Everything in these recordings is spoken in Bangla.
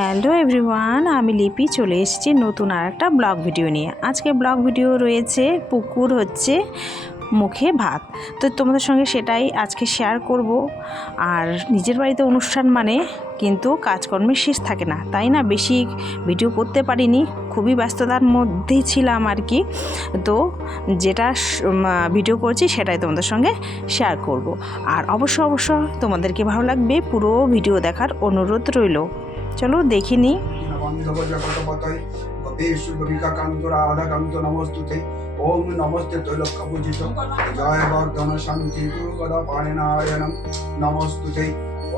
হ্যালো এভরিওয়ান, আমি লিপি চলে এসেছি নতুন আর একটা ব্লগ ভিডিও নিয়ে। আজকে ব্লগ ভিডিও রয়েছে পুকুর হচ্ছে মুখে ভাত। তো তোমাদের সঙ্গে সেটাই আজকে শেয়ার করব। আর নিজের বাড়িতে অনুষ্ঠান মানে কিন্তু কাজকর্মের শেষ থাকে না, তাই না? বেশি ভিডিও করতে পারিনি, খুবই ব্যস্ততার মধ্যেই ছিলাম আর কি। তো যেটা ভিডিও করছি সেটাই তোমাদের সঙ্গে শেয়ার করব। আর অবশ্য তোমাদেরকে ভালো লাগবে, পুরো ভিডিও দেখার অনুরোধ রইল। চলো দেখে নিই। ओम नमस्ते त्रैलोक्यपूजित जय वर्धन शांति गुरुगदा पाणिनारायणं नमस्तुते।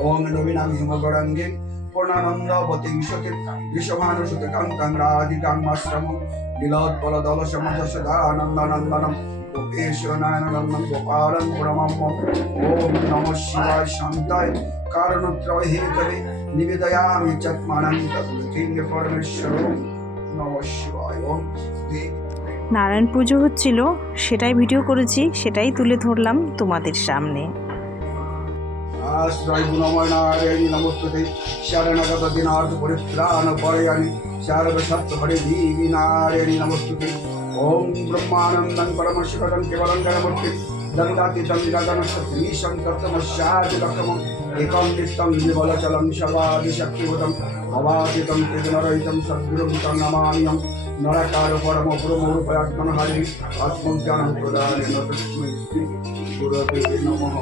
ओम नवीनां हिमगरंगे पूर्णानंदवती विशते विश्वभानुसुते कान्तं राधिकां माश्रमं नीलोत्पलदलशमदशदानन्दनन्दनं गोपेशनायनन्दनं गोपालं परमं। ओम नमः शिवाय शान्ताय कारणत्रय हेतवे निवेदयामि चत्मानं तत्त्वं परमेश्वरो नमः शिवाय। ओम নারায়ণ পুজো হচ্ছিল, সেটাই ভিডিও করেছি, সেটাই তুলে ধরলাম তোমাদের সামনে। आश्रय गुणमय नारायणी नमोस्तुते शरणगत दिनार्थ परित्राण परयानि शारद सत्य हरे देवी नारायणी नमोस्तुते। ओम ब्रह्मानंदं परमशिवं केवलं गणमूर्ति दंडातीतं गगनशक्तिमीशं तत्त्वमस्यादिलक्ष्मम् एकं नित्यं निर्मलचलं सर्वादिशक्तिभूतं भवातीतं त्रिगुणरहितं सद्गुरुभूतं नमाम्यहं नरकार परम ब्रह्मरूपयात्मन हरि आत्मज्ञानं प्रदानेन तस्मै श्री गुरवे नमः।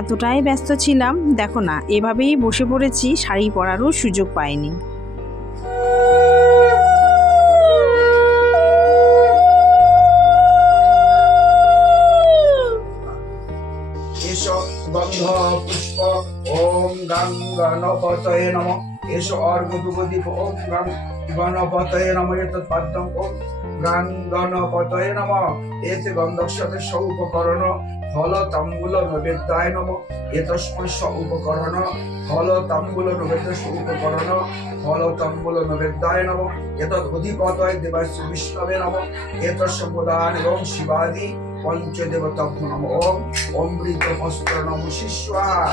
এতটাই ব্যস্ত ছিলাম, দেখো না, এভাবেই বসে পড়েছি, শাড়ি পরারও সুযোগ পাইনি। गंध पुष्प ओम गं गणपतये नमः। एष अर्घ धूपदीप ओम गं गणपतये नमः। एतत् पाद्यं ओम गं गणपतये नमः। एते गन्धक्षते उपकरण फल ताम्बूल नैवेद्याय नमः। एतस्मै उपकरण फल ताम्बूल नैवेद्य उपकरण फल ताम्बूल नैवेद्याय नमः। एतद् अधिपतये देवस्य विष्णवे नमः। एतस्य प्रदान ओम शिवादि पंचदेवताभ्यो नमः। ओम अमृतमस्त्र नमः शिष्वाहा।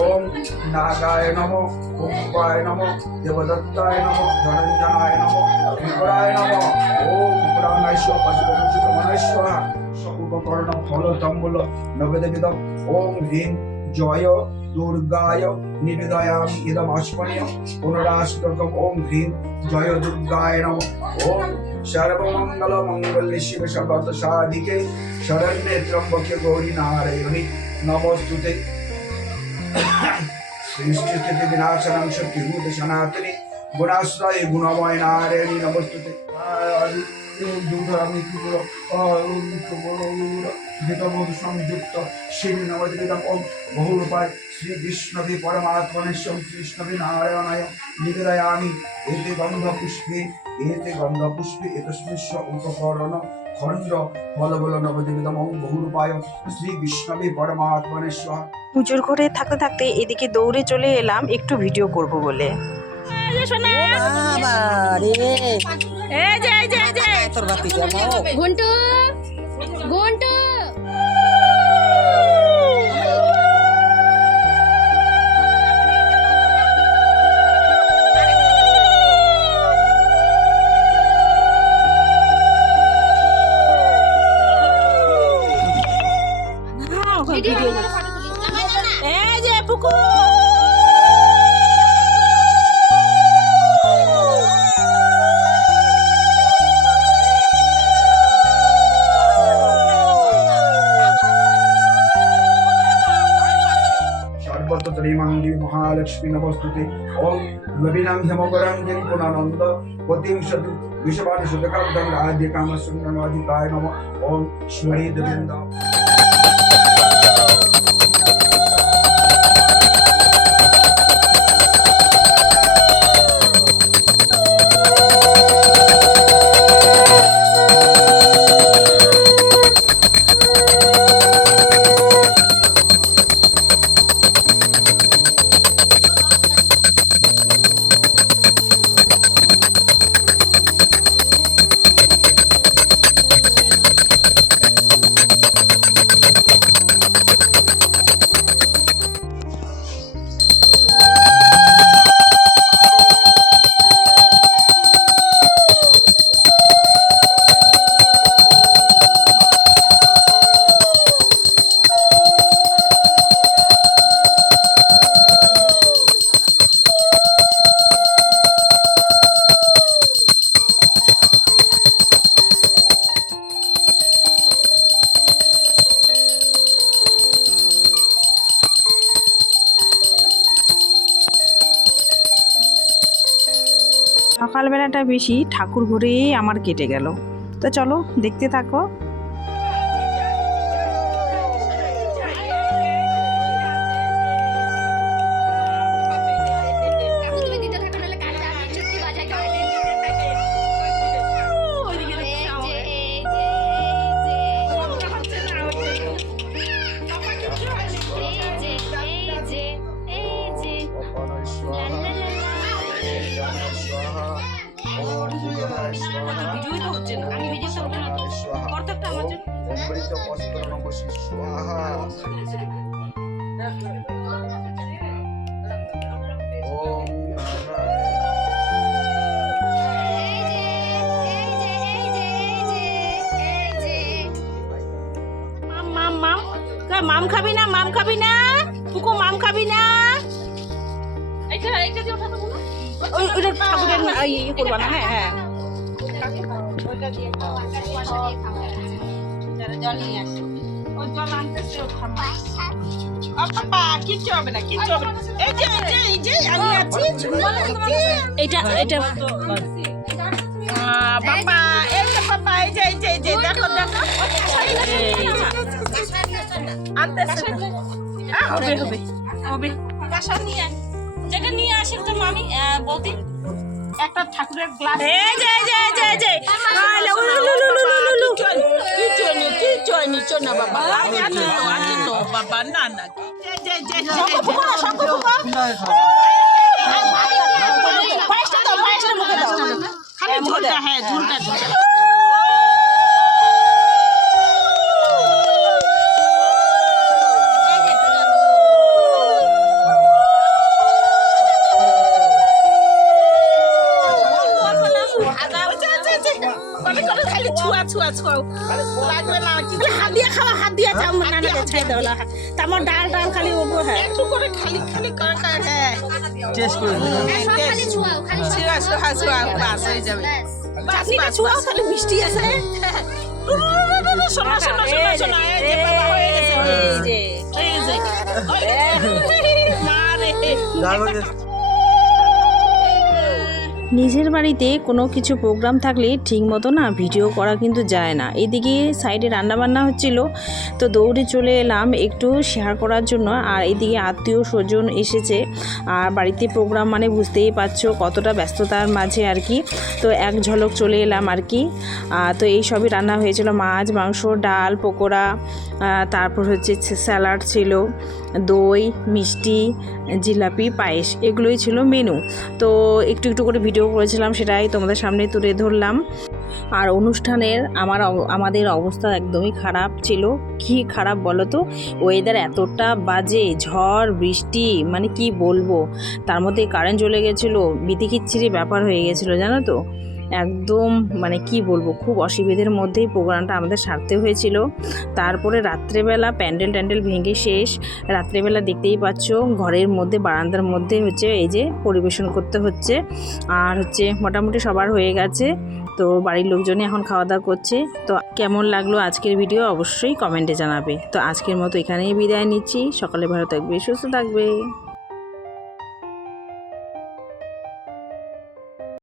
ओम नागाय नमः कुम्भाय नमः देवदत्ताय नमः धनंजनाय नमः विकराय नमः। ओम पुराणाय पशुपतिमनस्वाहा उपकरण फल ताम्बूल नैवेद्यमिदम्। ओम ह्रीं जय दुर्गाय निवेदयामि इदम् अस्मन्यं पुनराष्टकम्। ओम ह्रीं जय दुर्गाय नमः। ओम सर्वमंगल मंगल्ये शिवे सर्वार्थ साधिके शरण्ये त्र्यंबके गौरी नारायणी नमोस्तुते। सृष्टि विनाशनं शक्तिभूत सनातनी गुणाश्रय गुणमय नारायणी नमोस्तुते। संयुक्त श्री नवद्विदम् ओम बहुरूपाय श्री विष्णवे परमात्मने श्री कृष्णवे नारायणाय निवेदयामि एते गन्धपुष्पे एतस्मिन् उपकरण खंड फल बल नवद्विदम् ओम बहुरूपाय श्री विष्णवे परमात्मने स्वाहा। পুজোর ঘরে থাকতে থাকতে এদিকে দৌড়ে চলে এলাম একটু ভিডিও করব বলে। ঘন্টু ঘন্টু सर्वतोत्रीमां देवी महालक्ष्मी नमोस्तुते ओम लविनां हेमकराञ्जलि पुनानन्द पतिं शतु विश्वानि शतकाब्दं राधिकामसुन्दरमाधिकाय नमः ओम श्री गोविन्द। সকালবেলাটা বেশি ঠাকুর ঘুরেই আমার কেটে গেল। তো চলো দেখতে থাকো। তুমি দিতে থাকো নাহলে কানটা আমি চুটকি বাজাই কাটে। ভিডিওই তো হচ্ছে না, আমি ভিডিও করব না তো কর্তব্যটা আমার জন্য। অমৃত বস্ত্র নমঃ স্বাহা ওম মাম খাবি না, মাম খাবি না পুকু, মাম খাবি না। এইটা দিয়ে ওঠাবো না, ওইটা ঠাকুরের ইয়ে করবা না। হ্যাঁ হ্যাঁ জল নিয়ে আসো, ওই জল আনতেছে। বাবা কিচ্ছু হবে না, কিচ্ছু হবে না। এই যে এই যে আমি আছি। এটা বাবা, এই যে বাবা, এই যে দেখো দেখো আনতেছে। হবে হবে হবে, কাঁসা নিয়ে যেটা নিয়ে আসে তো মামি বলতি একটা ঠাকুরের গ্লাস। এই যে নিচো না বাবা, বাবা না না খালি ঝোলটা। হ্যাঁ ঝোলটা হাত দিয়া চাও নানাকে ছাই দাও তারপর ডাল খালি উঠবো। হ্যাঁ একটু করে খালি করে হ্যাঁ টেস্ট করে খালি ছুয়াও, খালি ছুয়াও বাস হয়ে যাবে। চাটনিটা ছুয়াও, খালি মিষ্টি আছে। শোনা এই যে বাবা হয়ে গেছে। এই যে মারে নিজের বাড়িতে কোনো কিছু প্রোগ্রাম থাকলে ঠিক মতো না ভিডিও করা কিন্তু যায় না। এদিকে সাইডে রান্নাবান্না হচ্ছিল, তো দৌড়ে চলে এলাম একটু শেয়ার করার জন্য। আর এদিকে আত্মীয় স্বজন এসেছে, আর বাড়িতে প্রোগ্রাম মানে বুঝতেই পারছো কতটা ব্যস্ততার মাঝে আর কি। তো এক ঝলক চলে এলাম আর কি। তো এই সবই রান্না হয়েছিল, মাছ, মাংস, ডাল, পকোড়া, তারপর হচ্ছে স্যালাড ছিল, দই, মিষ্টি, জিলাপি, পায়েস, এগুলোই ছিল মেনু। তো একটু একটু করে ভিডিও করেছিলাম, সেটাই তোমাদের সামনে তুলে ধরলাম। আর অনুষ্ঠানের আমাদের অবস্থা একদমই খারাপ ছিল। কি খারাপ বলো তো, ওয়েদার এতটা বাজে, ঝড় বৃষ্টি, মানে কি বলবো। তার মধ্যে কারেন্ট চলে গেছিলো, বিতিকিচ্ছিরি ব্যাপার হয়ে গেছিলো জানো তো। একদম মানে কি বলবো, খুব অসুবিধার মধ্যেই প্রোগ্রামটা আমাদের সারতে হয়েছিল। তারপরে রাত্রেবেলা প্যান্ডেল ভেঙে শেষ। রাত্রেবেলা দেখতেই পাচ্ছ ঘরের মধ্যে বারান্দার মধ্যে হচ্ছে এই যে পরিবেশন করতে হচ্ছে। আর হচ্ছে মোটামুটি সবার হয়ে গেছে, তো বাড়ির লোকজনই এখন খাওয়া দাওয়া করছে। তো কেমন লাগলো আজকের ভিডিও অবশ্যই কমেন্টে জানাবে। তো আজকের মতো এখানেই বিদায় নিচ্ছি। সকালে ভালো থাকবে, সুস্থ থাকবে।